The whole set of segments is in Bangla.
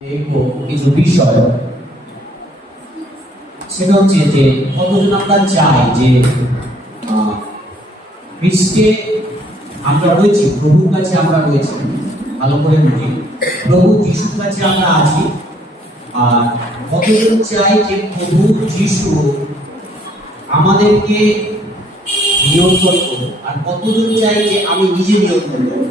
কিছু বিষয় সেটা হচ্ছে যে কতজন আমরা চাই যে খ্রিস্টে আমরা রয়েছি, প্রভুর কাছে আমরা রয়েছি, ভালো করে বুঝি প্রভু যিশুর কাছে আমরা আছি। আর কতজন চাই যে প্রভু যিশু আমাদেরকে নিয়ন্ত্রণ করবো, আর কতজন চাই যে আমি নিজে নিয়ন্ত্রণ করবো।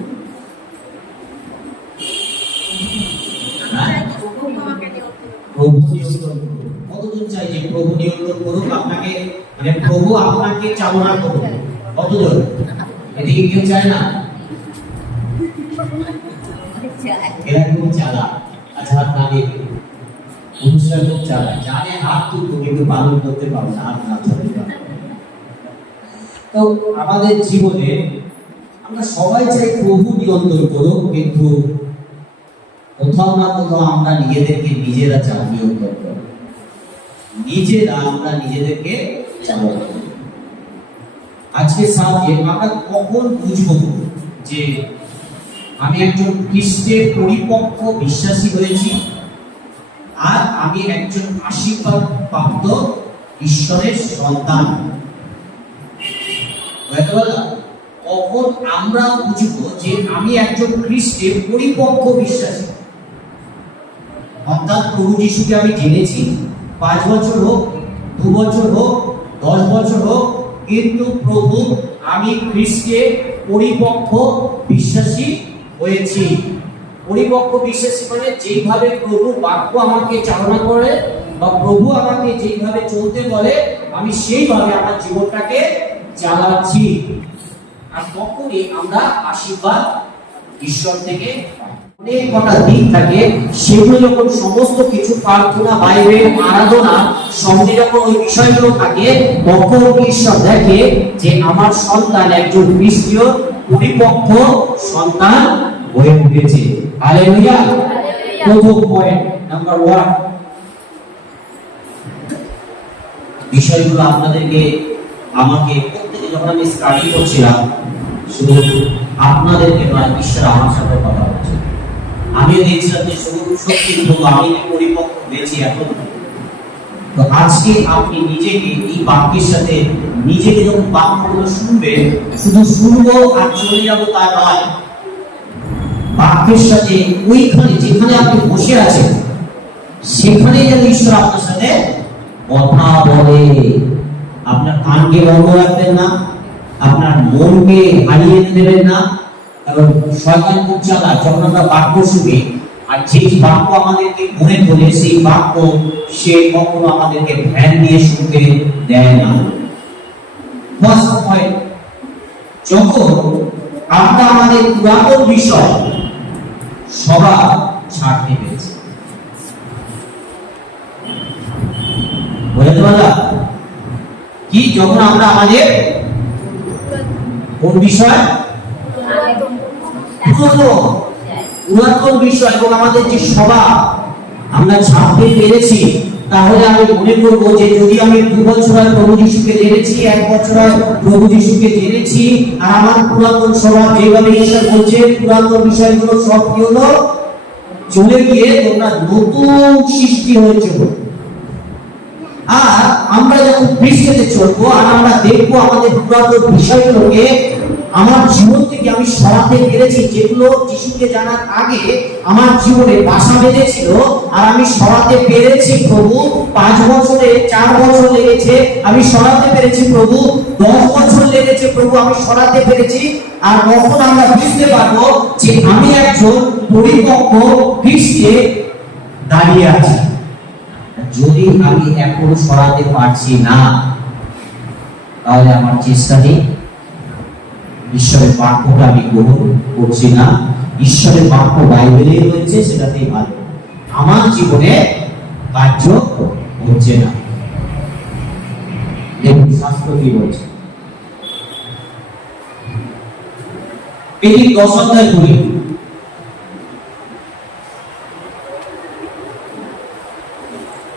প্রভু নিয়ন্ত্রণ করুক। কতজন চাই যে প্রভু নিয়ন্ত্রণ করুক আপনাকে, মানে প্রভু আপনাকে চালনা করুক? কতজন? এদিকে কেউ চায় না? এরা খুব চালাক। আচ্ছা, হাত না দিয়ে পুরুষরা খুব চালাক, জানে হাত তুলবো কিন্তু পালন করতে পারবে না, হাত না চলতে পারবে। তো আমাদের জীবনে আমরা সবাই চাই প্রভু নিয়ন্ত্রণ করুক, কিন্তু কোথাও না কোথাও আমরা নিজেদেরকে নিজেরা চালিয়ে করব, নিজেরা আমরা নিজেদেরকে চালাবো। আজকে সাবজেক্ট আমরা কখন বুঝবো যে আমি একজন খ্রিস্টের পরিপক্ক বিশ্বাসী হয়েছি আর আমি একজন আশীর্বাদ প্রাপ্ত ঈশ্বরের সন্তান। কখন আমরা বুঝবো যে আমি একজন খ্রিস্টের পরিপক্ক বিশ্বাসী, অর্থাৎ প্রভু যিশুকে আমি জেনেছি 5 বছর হোক, 2 বছর হোক, 10 বছর হোক, কিন্তু প্রভু আমি খ্রিস্টে পরিপক্ক বিশ্বাসী হয়েছি। পরিপক্ক বিশ্বাসী মানে যেইভাবে প্রভু বাক্য আমাকে চালনা করে বা প্রভু আমাকে যেইভাবে চলতে বলে আমি সেইভাবে আমার জীবনটাকে চালাচ্ছি। আর তখনই আমরা আশীর্বাদ ঈশ্বর থেকে অনেক কটা দিক থাকে, সেগুলো যখন সমস্ত কিছু প্রার্থনা, বাইবেল, আরাধনা সঙ্গে যখন ওই বিষয়গুলো থাকে, তখন ঈশ্বর দেখে যে আমার সন্তান একজন খ্রিস্টীয় পরিপক্ক সন্তান হয়ে উঠেছে। হালেলুয়া। প্রথম পয়েন্ট নাম্বার 1, বিষয়গুলো আপনাদেরকে আমাকে প্রত্যেকে যখন আমি স্টাডি করছিলাম, শুধু আপনাদেরকে নয়, ঈশ্বর আমার সাথে কথা বলছে। আমিও দেখছিলাম যে সত্যি প্রভু আমি পরিপক্ক হয়েছি এখন। তো আজকে আপনি নিজেকে এই বাক্যের সাথে নিজেকে যখন বাক্যগুলো শুনবেন, শুধু শুনবো আর চলে যাবো তা নয়, বাক্যের সাথে ওইখানে যেখানে আপনি বসে আছেন সেখানে যেন ঈশ্বর আপনার সাথে কথা বলে। আপনার কানকে বন্ধ রাখবেন না, আপনার মনকে হারিয়ে দেবেন না, কারণ শয়তান খুব চালাক। যখন আমরা বাক্য শুনি আর যেই বাক্য আমাদেরকে মনে ধরে সেই বাক্য সে কখনো আমাদেরকে ধ্যান দিয়ে শুনতে দেয় না। ফার্স্ট পয়েন্ট, যখন আমরা আমাদের পুরাতন বিষয় সবার ছাড়তে পেরেছি, বলতে পারলাম কি? যখন আমরা আমাদের কোন বিষয় পুরাতন বিষয় এবং আমাদের যে স্বভাব আমরা ছাড়তে পেরেছি, তাহলে আমি মনে করবো যে যদি আমি 2 বছর প্রভু যিশুকে জেনেছি, 1 বছর প্রভু যিশুকে জেনেছি, আর আমার পুরাতন স্বভাব যেভাবে ঈশ্বর বলছে পুরাতন বিষয়গুলো সব কি হলো? চলে গিয়ে তোমরা নতুন সৃষ্টি হয়েছে। আর আমরা যখন খ্রিস্টে চলবো আর আমরা দেখবো আমাদের পুরাতন বিষয়গুলোকে আমার জীবন থেকে আমি সরাতে পেরেছি, যেগুলো যিশুকে জানার আগে আমার জীবনে বাসা বেঁধেছিল আর আমি সরাতে পেরেছি। প্রভু 5 বছরে 4 বছর লেগেছে, আমি সরাতে পেরেছি। প্রভু 10 বছর লেগেছে, প্রভু আমি সরাতে পেরেছি। আর তখন আমরা বুঝতে পারবো যে আমি একজন পরিপক্ক খ্রিস্টে দাঁড়িয়ে আছি। যদি আমি এখন সরাতে পারছি না, তাহলে আমার চেষ্টা নেই, ঈশ্বরের বাক্যটা আমি গ্রহণ করছি না। ঈশ্বরের বাক্য বাইবেলে রয়েছে, সেটাতেই ভালো, আমার জীবনে কার্য হচ্ছে না। দেখুন শাস্ত্র কি বলছে, এই 10 অধ্যায় পড়ি।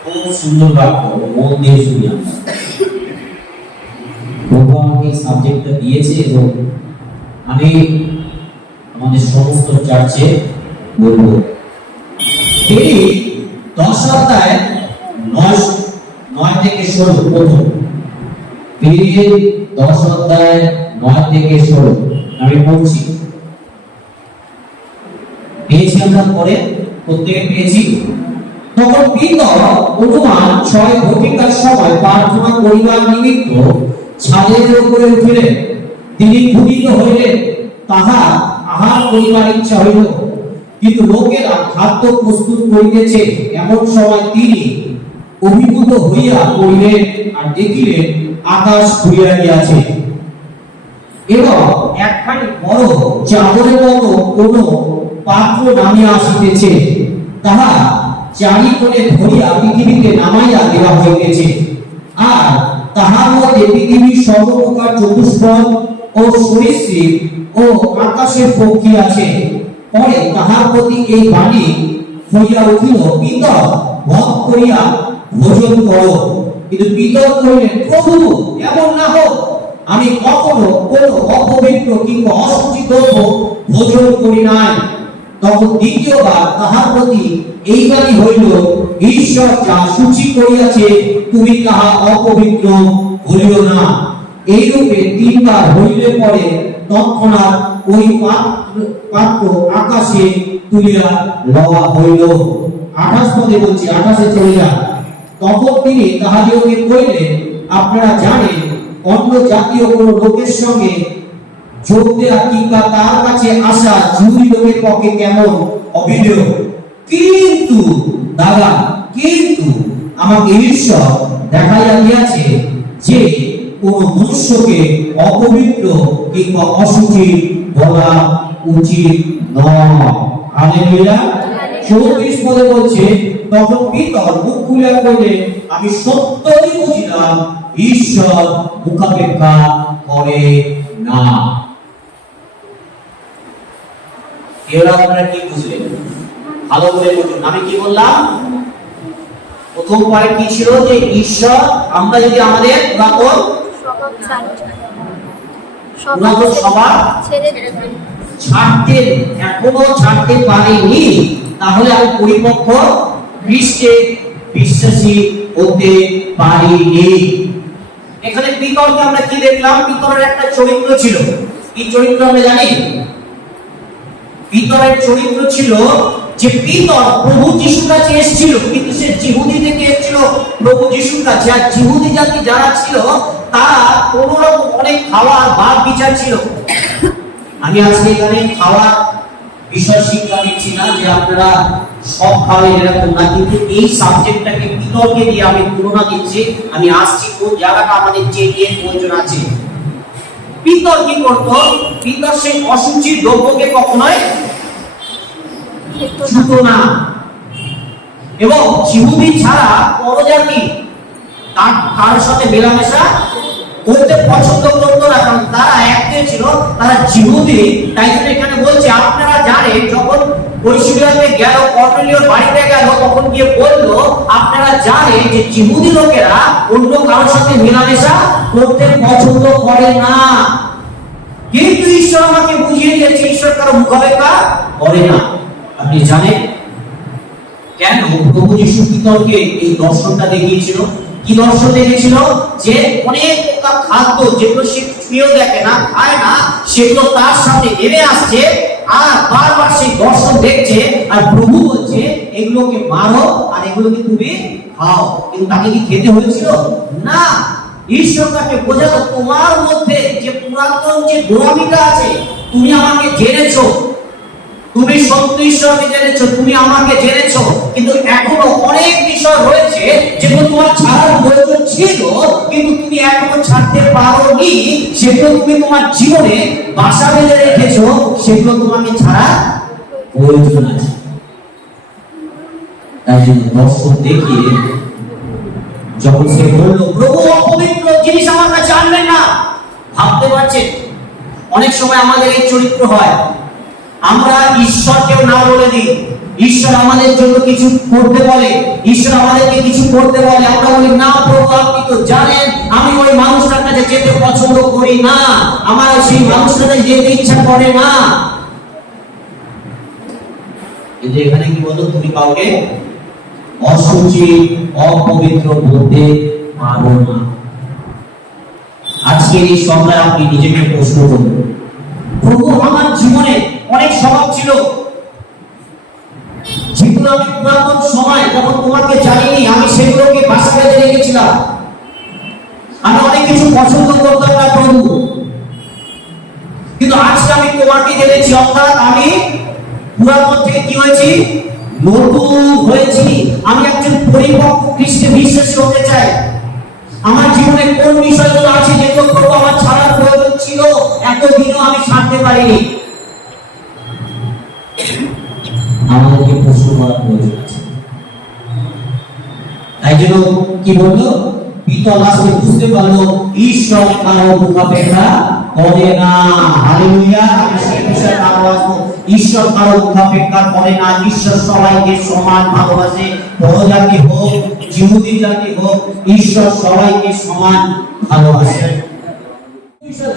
খুব সুন্দর বাক্য, মন দিয়ে শুনি আমরা। প্রভু আমাকে এই সাবজেক্টটা দিয়েছে এবং আমি আমাদের সমস্ত চার্চে বলবো তিনি 10 অধ্যায় 9 থেকে 16 প্রথম ফিলিপিয়ার 10 অধ্যায় 9 থেকে 16 আমি পড়ছি। পেয়েছি আমরা পরে প্রত্যেকে পেয়েছি। তখন পিতর অনুমান 6 ঘটিকার সময় প্রার্থনা করিবার নিমিত্ত ছাদের উপরে উঠিলেন। তিনি ক্ষুধিত হইলেন, তাহার আহার করিবার ইচ্ছা হইল, কিন্তু লোকেরা খাদ্য প্রস্তুত করিতেছে। এমন সময় তিনি অভিভূত হইয়া পড়িলেন আর দেখিলেন আকাশ খুলিয়া গিয়াছে এবং একখানি বড় চাদরের মতো কোন পাত্র নামিয়া আসিতেছে, তাহা চারিকোণে ধরিয়া পৃথিবীতে নামাইয়া দেওয়া হইতেছে। আর তাহার মধ্যে পৃথিবীর সর্বপ্রকার চতুষ্পদ ও সরীসৃপ ও আকাশের পক্ষী আছে। পরে তাহার প্রতি এই বাণী হইয়া উঠিল, পিতর ভোগ করিয়া ভোজন করো। কিন্তু পিতর কহিলেন, প্রভু, এমন না হোক, আমি কখনো কোনো অপবিত্র কিংবা অশুচি দ্রব্য ভোজন করি নাই। তখন দ্বিতীয়বার তাহার প্রতি এই বাণী হইল, ঈশ্বর যা সূচি করিয়াছে তুমি তাহা অপবিত্র বলিও না। এইরূপে 3 বার হইলে পরে তৎক্ষণাৎ ওই পাত্র আকাশে তুলিয়া লওয়া হইল। 28 পদে বলছি, 28 চলে যান। তখন তিনি তাহাদিওকে কইলেন, আপনারা জানেন অন্য জাতীয় কোন লোকের সঙ্গে যোগ দেয়া কিংবা তার কাছে আসা জিহুদি লোকের পক্ষে কেমন অবিধেয়। কিন্তু দাদা, কিন্তু আমাকে ঈশ্বর দেখাইয়া দিয়াছে যে কোন মনুষ্যকে অপবিত্র কিংবা অশুচি বলা উচিত নয়। হালেলুয়া। 34 পদে বলছে, তখন পিতর মুখ খুলিয়া কইলেন, আমি সত্যই বুঝিলাম ঈশ্বর মুখাপেক্ষা করে না। এরা আপনারা কি বুঝলেন? ভালো করে বুঝুন। আমি কি বললাম? প্রথম পয়েন্ট কি ছিল? যে ঈশ্বর, আমরা যদি আমাদের পুরাতন স্বভাব ছাড়তে এখনো ছাড়তে পারিনি, তাহলে আমি পরিপক্ক খ্রিস্টে বিশ্বাসী হতে পারিনি। এখানে পিতরকে আমরা কি দেখলাম? পিতরের একটা চরিত্র ছিল। কি চরিত্র আমরা জানি? পিতরের চরিত্র ছিল যে পিতর প্রভু যিশুর কাছে এসেছিল, কিন্তু সে জিহুদি থেকে এসেছিল প্রভু যিশুর কাছে। আর জিহুদি জাতি যারা ছিল তারা কোন রকম অনেক খাওয়ার ভাব বিচার ছিল। আমি আজকে এখানে খাওয়ার বিষয় শিক্ষা দিচ্ছি না যে আপনারা সব খাওয়াই এরকম না, কিন্তু এই সাবজেক্টটাকে পিতরকে দিয়ে আমি তুলনা দিচ্ছি। আমি আসছি কোন জায়গাটা আমাদের চেয়ে প্রয়োজন আছে। পিতর কি করত? পিতর সেই অশুচি দ্রব্যকে কখনোই ছুঁত না, এবং জিহুদি ছাড়া পরজাতি তার সাথে মেলামেশা করতে পছন্দ করত না, কারণ তারা একটাই ছিল, তারা জিহুদি। তাই জন্য এখানে বলছে, আপনারা জানেন যখন ঐশ্বরিয়াতে গেল, কর্নেলিয়র বাড়িতে গেল, তখন গিয়ে বলল, আপনারা জানেন যে জিহুদি লোকেরা অন্য কারোর সাথে মেলামেশা করতে পছন্দ করে না, কিন্তু ঈশ্বর আমাকে বুঝিয়ে দিয়েছে ঈশ্বর কারো মুখাপেক্ষা করে না। আপনি জানেন কেন প্রভু যিশু পিতরকে এই দর্শনটা দেখিয়েছিল? কি দর্শন দেখিয়েছিল? যে অনেক প্রকার খাদ্য যেগুলো সে ছুঁয়েও দেখে না, খায় না, সেগুলো তার সামনে নেমে আসছে, আর বারবার সেই দর্শন দেখছে, আর প্রভু বলছে এগুলোকে মারো আর এগুলোকে তুমি খাও। কিন্তু তাকে কি খেতে হয়েছিল? না। ঈশ্বর তাকে বোঝালো, তোমার মধ্যে যে পুরাতন যে গোলামিটা আছে, তুমি আমাকে জেনেছো, তুমি সত্য ঈশ্বরকে জেনেছো, তুমি আমাকে জেনেছো, কিন্তু এখনো অনেক বিষয় রয়েছে যেগুলো তোমার ছাড়ার প্রয়োজন ছিল, কিন্তু তুমি এখনো ছাড়তে পারোনি। সেগুলো তুমি তোমার জীবনে বাসা বেঁধে রেখেছো, সেগুলো তোমাকে ছাড়া প্রয়োজন আছে। তাই জন্য দর্শন দেখিয়ে যখন সে বলল, প্রভু অপবিত্র জিনিস আমার কাছে আনবেন না। ভাবতে পারছেন অনেক সময় আমাদের এই চরিত্র হয়, আমরা ঈশ্বরকেও না বলে দিই। ঈশ্বর আমাদের জন্য কিছু করতে বলে, ঈশ্বর আমাদেরকে কিছু করতে বলে, আমরা বলি, না প্রভু আপনি তো জানেন আমি ওই মানুষটার কাছে যেতে পছন্দ করি না, আমার সেই মানুষটার কাছে যেতে ইচ্ছা করে না। কিন্তু এখানে কি বলতো, তুমি কাউকে অশুচি অপবিত্র বলতে পারো না। আজকে এই সন্ধ্যায় আপনি নিজেকে প্রশ্ন করুন, প্রভু আমার জীবনে অনেক স্বভাব ছিল যেগুলো আমি পুরাতন সময় যখন তোমাকে জানিনি আমি সেগুলোকে বাসা বেঁধে রেখেছিলাম। আমি অনেক কিছু পছন্দ করতাম না প্রভু, কিন্তু আজকে আমি তোমাকে জেনেছি, অর্থাৎ আমি পুরাতন থেকে কি হয়েছি, নতুন হয়েছি। আমি একজন পরিপক্ক খ্রিস্টে বিশ্বাসী হতে চাই। আমার জীবনে কোন বিষয়গুলো আছে যেগুলো প্রভু আমার ছাড়ার প্রয়োজন ছিল, এতদিনও আমি ছাড়তে পারিনি। আমাদেরকে প্রশ্ন করার প্রয়োজন আছে। তাই জন্য কি বললো, পিতা লাস্টে বুঝতে পারলো ঈশ্বর কারো মুখাপেক্ষা করে না। হালেলুয়া। আমি সেই বিষয়ে আরো আসবো। ঈশ্বর কারো মুখাপেক্ষা করে না। ঈশ্বর সবাইকে সমান ভালোবাসে। বড় জাতি হোক, ইহুদি জাতি হোক, ঈশ্বর সবাইকে সমান ভালোবাসে।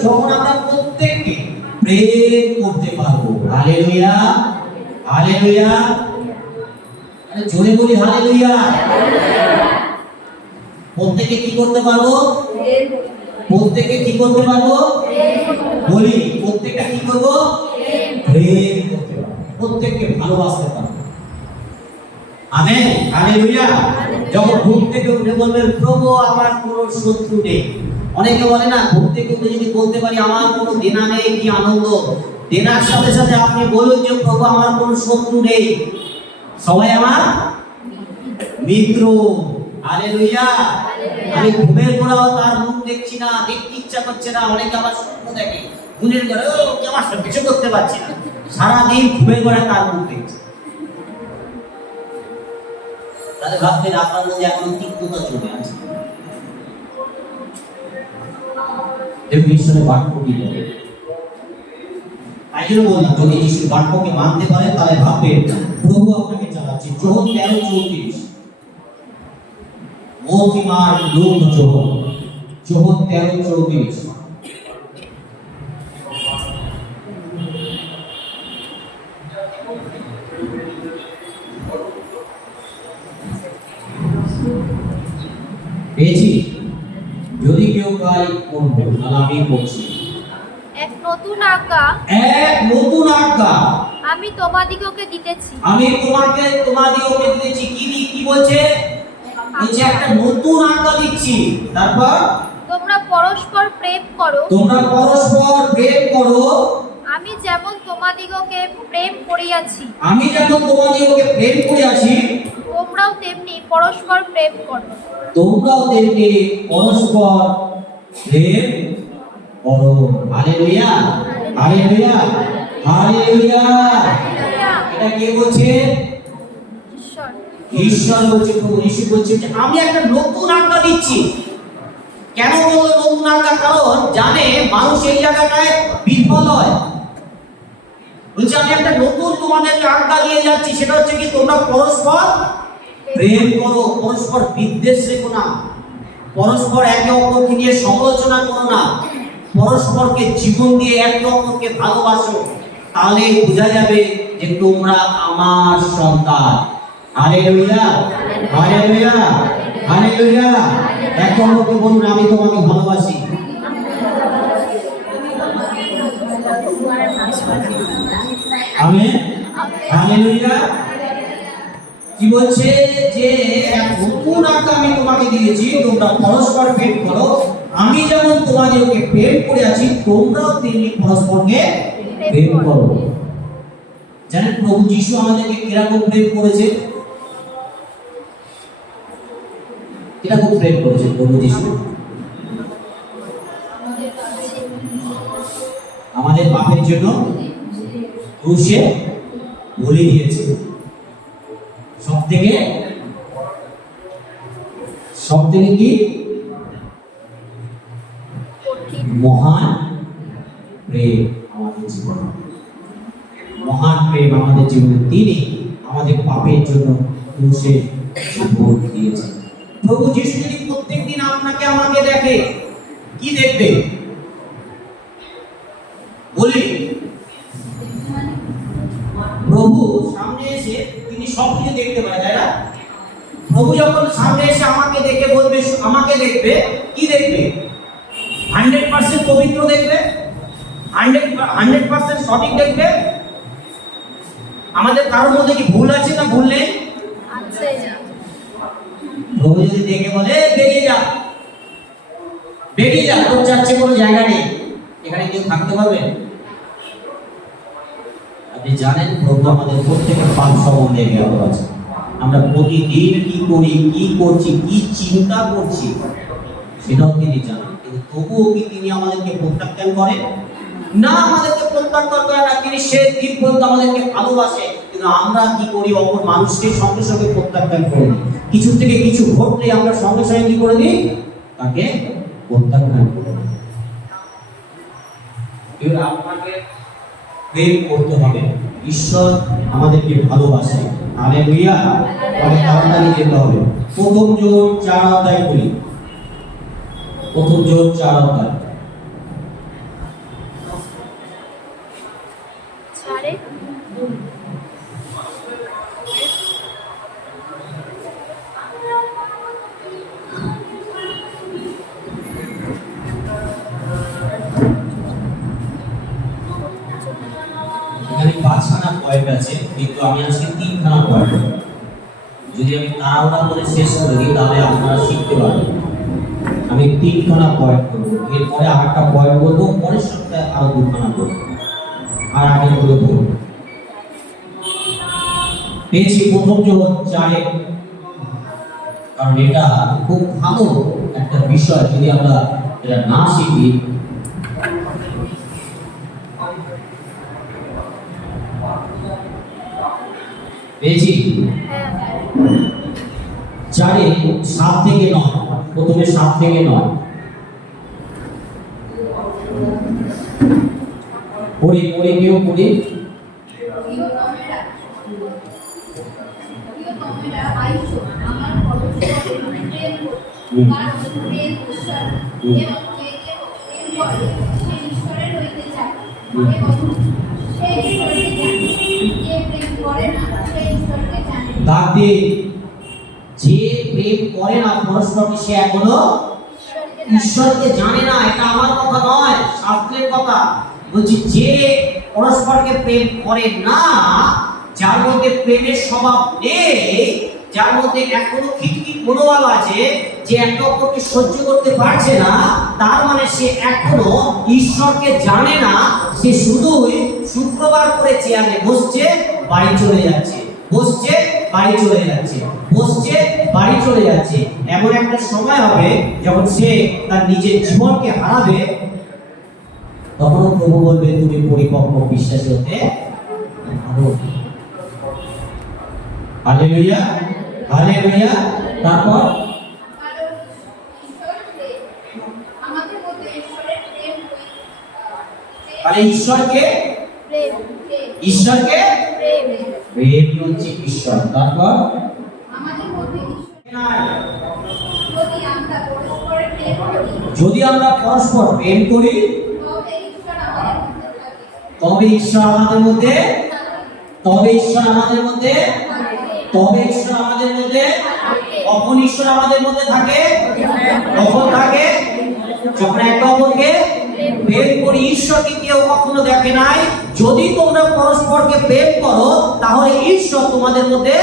যখন আমরা প্রত্যেককে প্রেম করতে পারবো, হালেলুয়া হালেলুয়া, আরে জোরে বলি হালেলুয়া। প্রত্যেকে কি করতে পারবো, প্রত্যেকে কি করতে পারবো, বলি প্রত্যেকে কি করবো, প্রেম করতে পারবো, প্রত্যেককে ভালোবাসতে পারবো। Amen hallelujah. যখন ঘুম থেকে উঠে বলবেন প্রভু আমার কোনো শত্রু নেই। অনেকে বলে না, ঘুম থেকে উঠে যদি বলতে পারি আমার কোনো দেনা নেই, কি আনন্দ। দেনার সাথে সাথে আপনি বলুন যে প্রভু আমার কোনো শত্রু নেই, সবাই আমার মিত্র। হালেলুয়া। আমি ঘুমের পরেও তার মুখ দেখছি না, দেখতে ইচ্ছা করছে না। অনেকে আবার স্বপ্ন দেখে ঘুমের ঘরে, ও আমার সব কিছু করতে পারছি না, সারাদিন ঘুমের ঘরে তার মুখ দেখছে। তাহলে ভাববেন আপনার মধ্যে এখন তিক্ততা চলে আছে। ঈশ্বরের বাক্য কি বলে, তাই জন্য বললাম যদি যিশুর বাক্যকে মানতে পারেন তাহলে ভাববেন প্রভু আপনাকে চালাচ্ছে। যোহন 13:34, মতিমার লোক যোহন 13:34। পেয়েছি? যদি কেউ গাই করবো তাহলে আমি বলছি, এক নতুন আজ্ঞা আমি তোমাদিগকে দিতেছি। আমি তোমাদিগকে দিতেছি। কি বলছে? বলছে একটা নতুন আজ্ঞা দিচ্ছি। তারপর তোমরা পরস্পর প্রেম করো। আমি যেমন তোমাদিগকে প্রেম করিয়াছি, তোমরাও তেমনি পরস্পর প্রেম করো। Hallelujah hallelujah hallelujah. এটা কে বলছে? ঈশ্বর বলছে, প্রভু যিশু বলছে যে আমি একটা নতুন আজ্ঞা দিচ্ছি। কেন বললো নতুন আজ্ঞা? কারণ জানে মানুষ এই জায়গাটায় বিফল হয়। বলছে আমি একটা নতুন তোমাদেরকে আজ্ঞা দিয়ে যাচ্ছি, সেটা হচ্ছে কি তোমরা পরস্পর প্রেম করো, পরস্পর বিদ্বেষ রেখো না, পরস্পর একে অপরকে নিয়ে সমালোচনা করো না, পরস্পরকে জীবন দিয়ে একে অপরকে ভালোবাসো। তাহলে বোঝা যাবে যে তোমরা আমার সন্তান। Hallelujah hallelujah hallelujah. একে অপরকে বলুন আমি তোমাকে ভালোবাসি। Amen hallelujah. কি বলছে যে এক নতুন আজ্ঞা আমি তোমাকে দিয়েছি, তোমরা পরস্পর প্রেম করো। আমি যেমন তোমাদেরকে প্রেম করে আছি, তোমরাও তেমনি পরস্পরকে প্রেম করো। জানেন প্রভু যিশু আমাদেরকে কিরকম প্রেম করেছে? কিরকম প্রেম করেছে প্রভু যিশু? আমাদের পাপের জন্য ক্রুশে বলি দিয়েছে। সব থেকে কি মহান প্রেম আমাদের জীবনে, মহান প্রেম আমাদের জীবনে। তিনি আমাদের পাপের জন্য ক্রুশে জীবন দিয়েছেন। প্রভু যিশু যদি প্রত্যেকদিন আপনাকে আমাকে দেখে, কি দেখবে বলি? প্রভু সামনে এসে সব কিছু দেখতে পারে, তাই না? প্রভু যখন সামনে এসে আমাকে দেখে বলবে, আমাকে দেখবে, কি দেখবে? 100% পবিত্র দেখবে, 100% সঠিক দেখবে। আমাদের কারোর মধ্যে কি ভুল আছে না ভুল নেই? আছে। প্রভু যদি দেখে বলে বেরিয়ে যা, বেরিয়ে যা, তোর চাচ্ছে কোনো জায়গা নেই, এখানে কেউ থাকতে পারবে? আপনি জানেন প্রভু আমাদের প্রত্যেকের পাপ সম্বন্ধে জ্ঞাত আছে। আমরা প্রতিদিন কি করি, কি করছি, কি চিন্তা করছি সেটাও তিনি জানেন, কিন্তু তবুও কি তিনি আমাদেরকে প্রত্যাখ্যান করেন না? আমাদেরকে প্রত্যাখ্যান করে না, তিনি সে দিন পর্যন্ত আমাদেরকে ভালোবাসে। কিন্তু আমরা কি করি? অপর মানুষকে সঙ্গে সঙ্গে প্রত্যাখ্যান করে দিই। কিছু থেকে কিছু ঘটলে আমরা সঙ্গে সঙ্গে কি করে দিই? তাকে প্রত্যাখ্যান করে দিই। এবার আপনাকে প্রেম করতে হবে। ঈশ্বর আমাদেরকে ভালোবাসে। হালেলুয়া। অনেক তাড়াতাড়ি যেতে হবে। প্রথম যোগ 4 অধ্যায় পড়ি। প্রথম যোগ 4 অধ্যায়। ছাড়ে এখানে 5খানা পয়েন্ট আছে, কিন্তু আমি আজকে 3খানা পয়েন্ট। যদি আমি তাড়াহুড়া করে শেষ করে দিই তাহলে আপনারা শিখতে পারবেন। আমি 3খানা পয়েন্ট করবো, এরপরে আরেকটা পয়েন্ট বলবো, পরের সপ্তাহে আরো 2খানা করবো, আর আগের গুলো বলবো। পেয়েছি প্রথম যোগ 4-এ, কারণ এটা খুব ভালো একটা বিষয়। যদি আমরা এটা না শিখি, পেয়েছি হ্যাঁ 4-এ 7 থেকে 9। প্রথমে 7 থেকে 9 পড়ি, কেউ পড়ি। তাতে যে প্রেম করে না পরস্পরকে সে এখনো ঈশ্বরকে জানে না। এটা আমার কথা নয়, শাস্ত্রের কথা বলছি। যে পরস্পরকে প্রেম করে না, যার মধ্যে প্রেমের স্বভাব নেই, যার মধ্যে এখনো খিটখিট মনোভাব আছে, যে একে অপরকে সহ্য করতে পারছে না, তার মানে সে এখনো ঈশ্বরকে জানে না। সে শুধুই শুক্রবার করে চেয়ারে বসছে, বাড়ি চলে যাচ্ছে, বসছে, বাড়ি চলে যাচ্ছে, বসছে, বাড়ি চলে যাচ্ছে। এমন একটা সময় হবে যখন সে তার নিজের জীবনকে হারাবে, তখন প্রভু বলবে তুমি পরিপক্ক বিশ্বাসী হতে পারো। Hallelujah, hallelujah. তারপর তাহলে ঈশ্বরকে প্রেম ঈশ্বরকে প্রেম প্রেম হচ্ছে ঈশ্বর। তারপর যদি আমরা পরস্পর প্রেম করি তবে ঈশ্বর আমাদের মধ্যে, তবে ঈশ্বর আমাদের মধ্যে, তবে ঈশ্বর আমাদের মধ্যে। কখন ঈশ্বর আমাদের মধ্যে থাকে? কখন থাকে? যখন একে অপরকে প্রেম করি। ঈশ্বরকে কেউ কখনো দেখে নাই। যদি তোমরা পরস্পরকে প্রেম করো তাহলে ঈশ্বর তোমাদের মধ্যে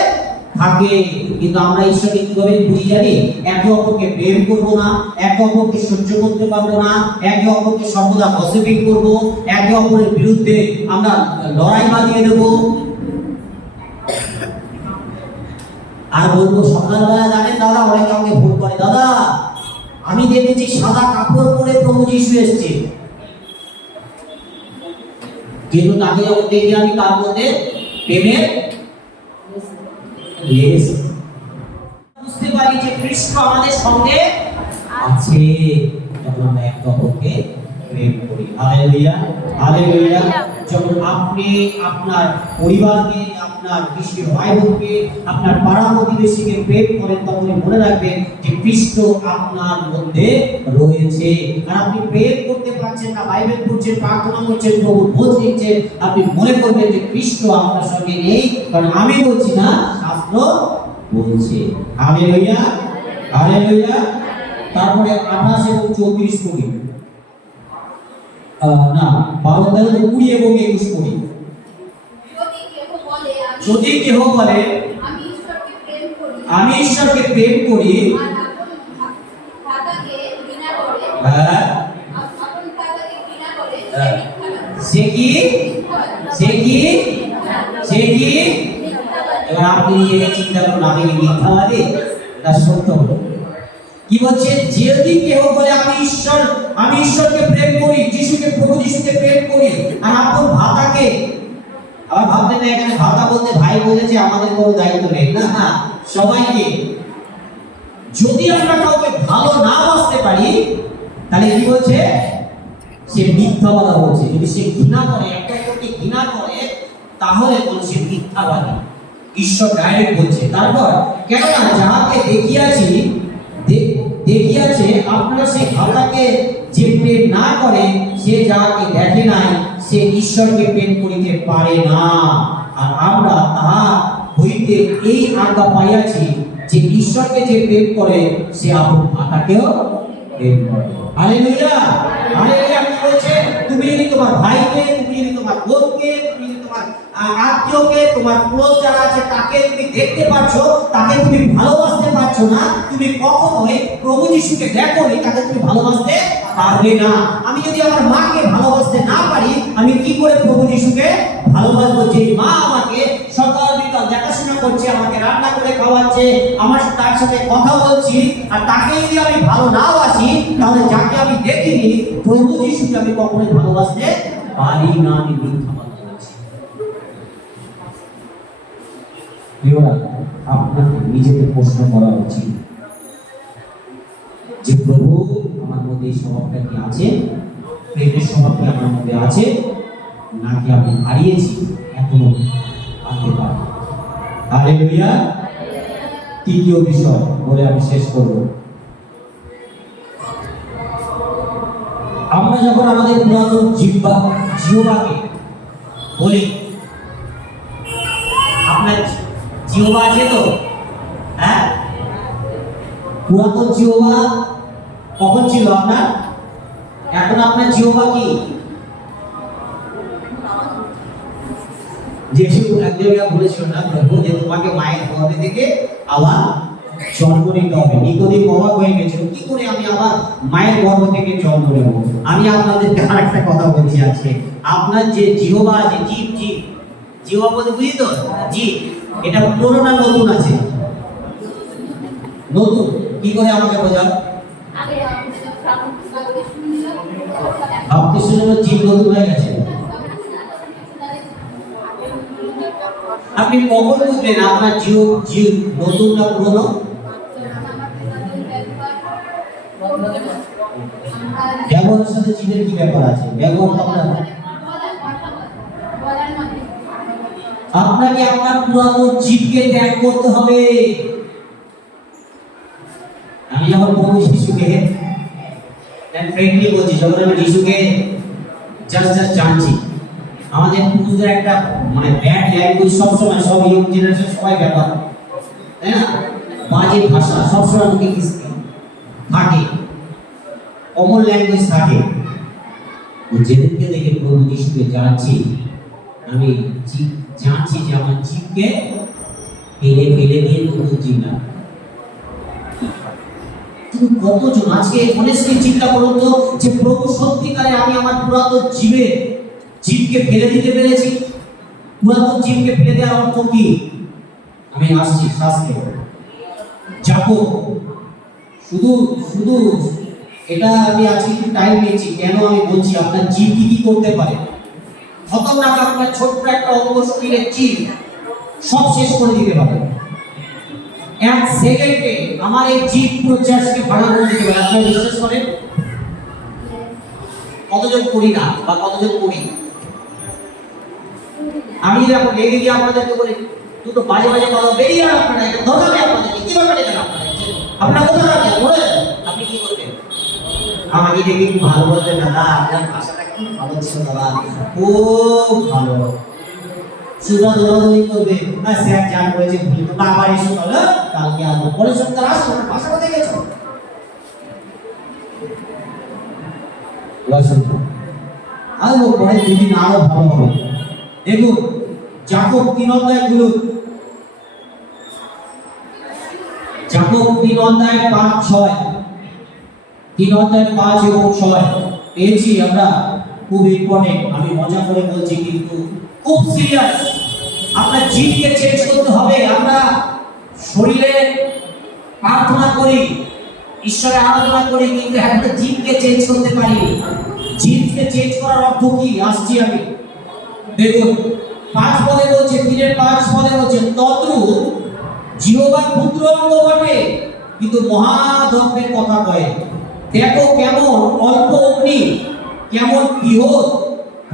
থাকে। কিন্তু আমরা ঈশ্বরকে কিভাবে বুঝি জানি? একে অপরকে প্রেম করবো না, একে অপরকে সহ্য করতে পারবো না, একে অপরকে সর্বদা গসিপিং করবো, একে অপরের বিরুদ্ধে আমরা লড়াই বাঁধিয়ে দেবো। আর বলবো সকালবেলা জানেন দাদা, অনেকে আমাকে ভুল করে, দাদা আমি দেখেছি সাদা কাপড় পরে প্রভু যিশু এসেছে, কিন্তু তাকে যখন দেখি আমি তার মধ্যে প্রেমের লেস। বুঝতে পারি যে খ্রিস্ট আমাদের সঙ্গে আছে, যখন আমরা একে অপরকে প্রেম করি। Hallelujah, hallelujah. যখন আপনি আপনার পরিবারকে, আপনার বিশেষ ভাই বোনকে, আপনার পাড়া প্রতিবেশীকে প্রেম করেন, তখন মনে রাখবেন যে খ্রিস্ট আপনার মধ্যে রয়েছে। আর আপনি প্রেম করতে পারছেন না, বাইবেল পড়ছেন, প্রার্থনা করছেন, প্রভুর ভোজ নিচ্ছেন, আপনি মনে করবেন যে খ্রিস্ট আপনার সঙ্গে নেই। কারণ আমি বলছি না, শাস্ত্র বলছে। Hallelujah, hallelujah. তারপরে 28 এবং 34 পড়ি, না 12, 13, 20 এবং 21 পড়ি। যদি কেহ বলে আমি ঈশ্বরকে প্রেম করি, হ্যাঁ, সে কি সে কি সে কি? এবার আপনি নিজেকে চিন্তা করুন, আমি কি মিথ্যাবাদী না সত্য? কি বলছে? যদি কেউ বলে আমি ঈশ্বরকে প্রেম করি, যিশুকে, প্রভু যিশুকে প্রেম করি, আর আপন ভাতাকে, আবার ভাবতেন না এখানে ভাতা বলতে ভাই বলেছে আমাদের কোনো দায়িত্ব নেই, না না, সবাইকে। যদি আমরা কাউকে ভালো না বাসতে পারি, তাহলে কি বলছে? সে মিথ্যাবাদী বলছে। যদি সে ঘৃণা করে, একটা অপরকে ঘৃণা করে, তাহলে বলছে মিথ্যাবাদী। ঈশ্বর ডাইরেক্ট বলছে। তারপর কেননা যাহাকে দেখিয়াছে আপনারা সেই ভাতাকে যে প্রেম না করে, সে যাহাকে দেখে নাই সে ঈশ্বরকে প্রেম করিতে পারে না। আর আমরা তাহা হইতে এই আজ্ঞা পাইয়াছি যে ঈশ্বরকে যে প্রেম করে সে আপন ভাতাকেও প্রেম করে। Hallelujah, hallelujah. কি বলছে? তুমি যদি তোমার ভাইকে, তুমি যদি তোমার বোনকে, তুমি যদি তোমার আত্মীয়কে, তোমার ক্লোজ যারা আছে তাকে তুমি দেখতে পাচ্ছো, তাকে তুমি ভালোবাসতে পারছো না, তুমি কখনোই প্রভু যিশুকে দেখোনি, তাকে তুমি ভালোবাসতে পারবে না। আমি যদি আমার মাকে ভালোবাসতে না পারি, আমি কি করে প্রভু যিশুকে ভালোবাসবো? যে মা আমাকে সকাল বিকাল দেখাশোনা করছে, আমাকে রান্না করে খাওয়াচ্ছে, আমার তার সাথে কথা বলছি, আর তাকে যদি আমি ভালো না বাসি, তাহলে যাকে আমি দেখিনি, প্রভু যিশুকে আমি কখনোই ভালোবাসতে পারি না। আমি মিথ্যাবাদী বলছি। প্রিয়রা, আপনাকে নিজেকে প্রশ্ন করা উচিত যে প্রভু আমার মধ্যে এই স্বভাবটা কি আছে? প্রেমের স্বভাব কি আমার মধ্যে আছে, নাকি আমি হারিয়েছি, এখনো আনতে পারি? হালেলুয়া। তৃতীয় বিষয় বলে আমি শেষ করব। আমরা যখন আমাদের পুরাতন জিহ্বাকে বলি, আপনার জিহ্বা আছে তো? হ্যাঁ, পুরাতন জিহ্বা কখন ছিল আপনার? এখন আপনার জিহ্বা কি? যিশু এক জায়গায় বলেছিল না প্রভু যে তোমাকে মায়ের গর্ভে থেকে আবার জন্ম নিতে হবে। নিকোদিম অবাক হয়ে গেছিল, কি করে আমি আবার মায়ের গর্ভ থেকে জন্ম নেব? আমি আপনাদেরকে আরেকটা কথা বলছি আজকে। আপনার যে জিহ্বা আছে, জিহ্বা বলতে বুঝি তো, জিভ, এটা পুরনো না নতুন আছে? নতুন। কি করে আমাকে বোঝাও? ভাবতে শুনে জিভ নতুন হয়ে গেছে। আপনি কখন বুঝলেন আপনার জিভ নতুন না পুরনো? ব্যবহারের সাথে জিভের কি ব্যাপার আছে? ব্যবহার আপনাকে আপনার পুরানো জিভকে ত্যাগ করতে হবে। আমি যখন প্রভু যিশুকে ফ্রেন্ডলি বলছি, যখন আমি যিশুকে জাস্ট জানছি, আমাদের পুরুষদের একটা মানে ব্যাড ল্যাঙ্গুয়েজ সবসময়, সব ইয়ং জেনারেশন সবাই ব্যাপার, তাই না? বাজে ভাষা সবসময় মুখে থাকে, কমন ল্যাঙ্গুয়েজ থাকে। যেদিনকে দেখে প্রভু যিশুকে জানছি, আমি জানছি যে আমার জীবকে ফেলে দিয়ে নতুন জীব না। তুমি কতজন আজকে অনেস্টলি চিন্তা করুন তো, যে প্রভু সত্যিকারে আমি আমার পুরাতন জীবকে ফেলে দিতে পেরেছি? পুরাতন জীবকে ফেলে দেওয়ার অর্থ কি? আমি আসছি শাস্ত্রে যাবো, শুধু এটা আমি আজকে একটু টাইম নিয়েছি। কেন আমি বলছি? আপনার জীব কি করতে পারে? খতরনাক আপনার ছোট্ট একটা অঙ্গ শরীরের জীব সব শেষ করে দিতে পারে। এক সেকেন্ডে আমার এই জীব পুরো চার্জকে ভাড়া করে দিতে পারে। আপনারা বিশ্বাস করেন? কতজন করি না বা কতজন করি? আমি যখন রেগে গিয়ে আপনাদেরকে বলি দুটো বাজে কথা বেরিয়ে যান, আপনারা এটা দরকার নেই আপনাদেরকে, কি দরকার নেই আপনারা কোথায় রাখেন বলে আপনি কি করবেন? আমাকে দেখে একটু ভালো বলবেন, দাদা আপনার ভাষাটা খুব ভালো ছিল, দাদা খুব ভালো। চূড়া দৌড়াদৌড়ি করবে, আর স্যার যা করেছে ভুলে তো আবার এসে বলো কালকে আসবো, পরের সপ্তাহে আসবো, ভাষাটা দেখেছো আরো পরে দুদিন আরো ভালো হবে। দেখুন যাকব 3 যাকব 3:5-6 3:5 এবং 6 পেয়েছি আমরা, খুব ইম্পর্টেন্ট। আমি মজা করে বলছি কিন্তু খুব সিরিয়াস। আপনার জিনকে চেঞ্জ করতে হবে। আমরা শরীরে প্রার্থনা করি, ঈশ্বরের আরাধনা করি, কিন্তু একটা জিনকে চেঞ্জ করতে পারি। জিনকে চেঞ্জ করার অর্থ কি আসছি আমি। দেখুন 5 পদে বলছে, 3:5 পদে বলছে তদ্রু জিহ্বা ক্ষুদ্র অঙ্গ বটে কিন্তু মহাদম্ভের কথা কয়। দেখো কেমন অল্প অগ্নি কেমন বৃহৎ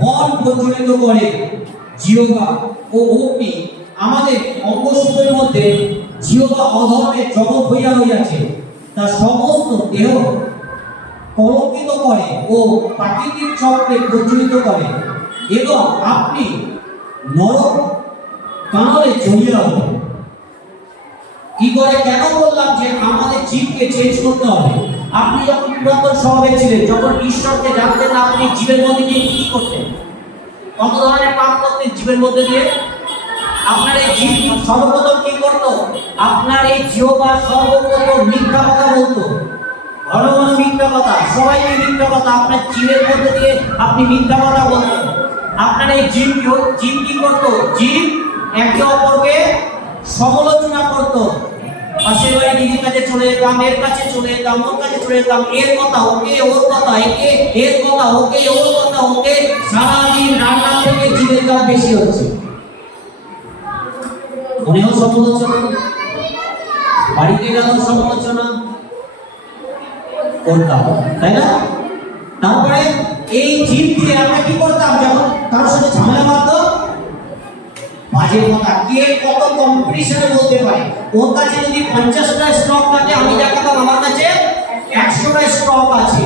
বন প্রজ্বলিত করে। জিহ্বা ও অগ্নি আমাদের অঙ্গসমূহের মধ্যে জিহ্বা অধর্মের জগৎ হইয়া রইয়াছে, তা সমস্ত দেহ কলঙ্কিত করে ও প্রাকৃতিক চক্রে প্রজ্বলিত করে, এবং আপনি নরক কানলে চলিয়া হবে। কি করে কেন বললাম যে আমাদের জীবকে চেঞ্জ করতে হবে। আপনি যখন পুরাতন স্বভাবে ছিলেন, যখন ঈশ্বরকে জানতেন না, আপনি জীবের মধ্যে দিয়ে কি করতেন? কত ধরনের পাপ করতেন জীবের মধ্যে দিয়ে? আপনার এই জীব সর্বপ্রথম কি করতো? আপনার এই জিহ্বা সর্বপ্রথম মিথ্যা কথা বলতো, ঘন ঘন মিথ্যা কথা, সবাইকে মিথ্যা কথা। আপনার জীবের মধ্যে দিয়ে আপনি মিথ্যা কথা বলতেন। আপনার এই জীব কি করতো? জীব একে অপরকে সমালোচনা করতো। পাশের বাড়ি দিদির কাছে চলে যেতাম, এর কাছে চলে যেতাম, ওর কাছে চলে যেতাম, এর কথা ওকে, ওর কথা একে, এর কথা ওকে, ওর কথা ওকে। সারাদিন রান্না থেকে জীবের কাজ বেশি হচ্ছে। মনেও সমালোচনা, বাড়িতে গেলেও সমালোচনা করতাম, তাই না? তারপরে এই জীব দিয়ে আমরা কি করতাম? যখন কারোর সাথে ঝামেলা বাঁধতো, বাজে কথা, কে কত কম্পিটিশনে বলতে পারে। ওর কাছে যদি 50টা স্টক থাকে, আমি দেখাতাম আমার কাছে 100টা স্টক আছে,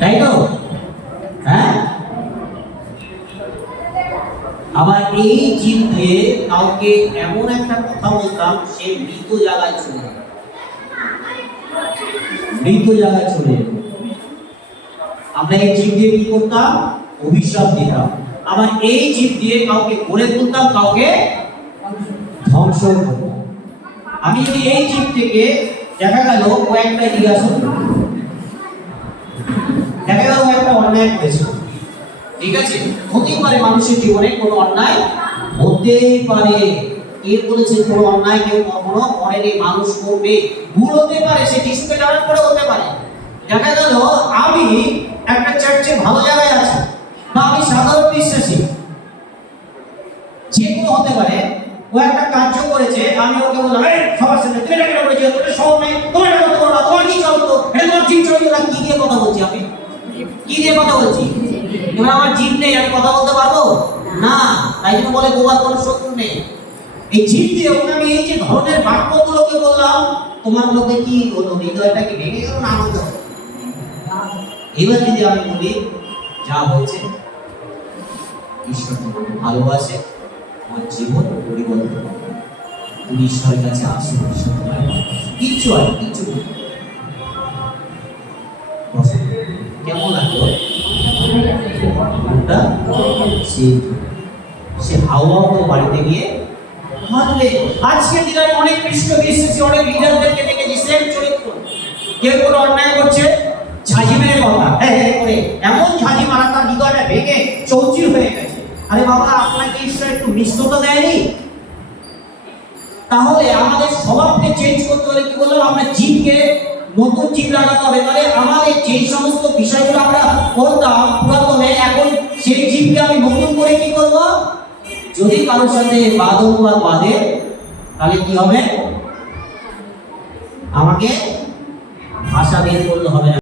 তাই তো? হ্যাঁ। আবার এই জীব দিয়ে কাউকে এমন একটা কথা বলতাম, সে মৃত জায়গায় চলে যেত, মৃত জায়গায় চলে যেত। আমরা এই জীব দিয়ে কি করতাম? অভিশাপ দিতাম। আবার এই জীব দিয়ে কাউকে গড়ে তুলতাম, কাউকে ধ্বংস করতাম। আমি যদি এই জীব থেকে দেখা গেল ও একটা জিজ্ঞাসা, দেখা গেল ও একটা অন্যায় করেছে, ঠিক আছে? হতেই পারে, মানুষের জীবনে কোনো অন্যায় হতেই পারে। কে বলেছে কোনো অন্যায় কেউ কখনো করেনি? মানুষ করবে, ভুল হতে পারে, সে টিস্যুকে টানার পরে হতে পারে। দেখা গেল আমি একটা চার্চে ভালো জায়গায় আছি, বা আমি সাধারণ বিশ্বাসী, যে কোনো হতে পারে। ও একটা কার্য করেছে, আমি ওকে বললাম, এই সবার সামনে তুমি এটা কেন করেছো? তুমি সব নাই, তোমার এটা করতে পারো না, তোমার কি চলতো? এটা তোমার জিন চলতো না। কি দিয়ে কথা বলছি আমি? কি দিয়ে কথা বলছি? এবার আমার জিন নেই, আমি কথা বলতে পারবো না। তাই জন্য বলে গোবার কোনো শত্রু নেই। এই জিন দিয়ে ওকে আমি এই যে ধরনের বাক্যগুলোকে বললাম, তোমার মধ্যে কি হলো? হৃদয়টা কি ভেঙে গেল না আনন্দ? এবার যদি আমি বলি, যা হয়েছে ঈশ্বর তোমাকে ভালোবাসে, আমার জীবন পরিবর্তন, তুমি ঈশ্বরের কাছে আসো, ঈশ্বর তোমায় ভালোবাসে। কিচ্ছু হয়, কিচ্ছু নেই। কেমন লাগলো? সে হাওয়া তো বাড়িতে গিয়ে হাঁটবে। আজকের দিনে আমি অনেক পৃষ্ঠ বিশ্বাসী, অনেক লিডারদেরকে দেখেছি, সেম চরিত্র। কেউ কোনো অন্যায় করছে, ঝাঁঝি মেরে কথা, করে এমন ঝাঁঝি মারা তার হৃদয়টা ভেঙে চৌচির হয়ে গেছে। আরে বাবা, আপনাকে ঈশ্বর একটু মিষ্টতা দেয়নি? তাহলে আমাদের স্বভাবকে চেঞ্জ করতে হলে কি বললাম? আমরা জীবকে নতুন জীব লাগাতে হবে। তাহলে আমাদের যে সমস্ত বিষয়গুলো আমরা করতাম পুরাতনে, এখন সেই জীবকে আমি নতুন করে কি করব? যদি কারোর সাথে বাদন বা বাদে, তাহলে কি হবে? আমাকে ভাষা বের করতে হবে না।